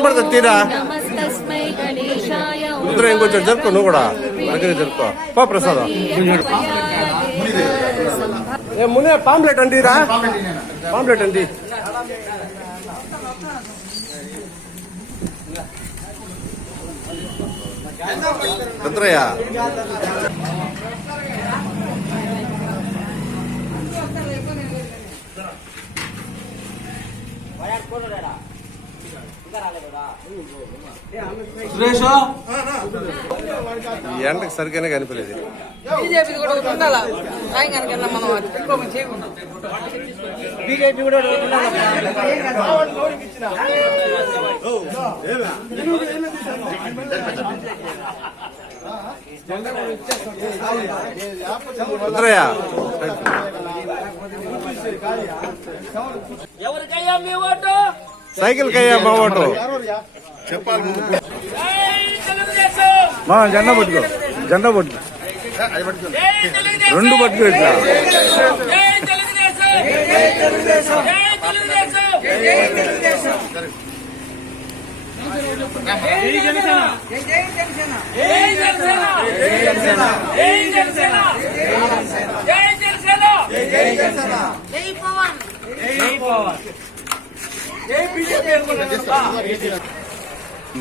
కనబడుతుంది తీరా ఉత్తరం ఇంకొంచెం జరుపుకో నువ్వు కూడా దగ్గర జరుపుకో పో ప్రసాదం మునే పాంప్లెట్ అంటీరా పాంప్లెట్ అండి రుద్రయ్య ఈ ఎండకు సరిగ్గానే కనిపించలేదు బీజేపీ కూడా రుద్రయ్య ఎవరికయ్యా మీ ఓటు? సైకిల్ కయ్యా మా ఓటు చెప్పాలి మా జెండా పట్టుకో జెండా పట్టుకో రెండు పట్టుకో ఇట్లా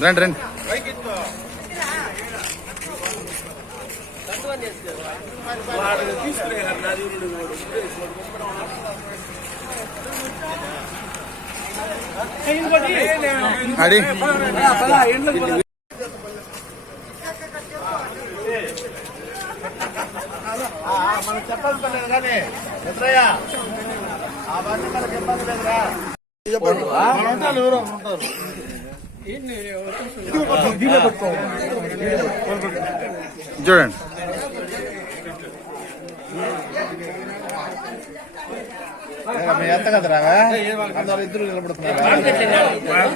రండి రండి అడి మనం చెప్పాలి పర్లేదు కానీ ఎదురయ్యా అవన్నీ మనకు చెప్పాలి లేదురా చెప్పండి మనం ఉంటారు ఎవరో ఉంటారు చూడండి మీ ఎంత కదరా అందరూ ఇద్దరు నిలబడుతున్నారు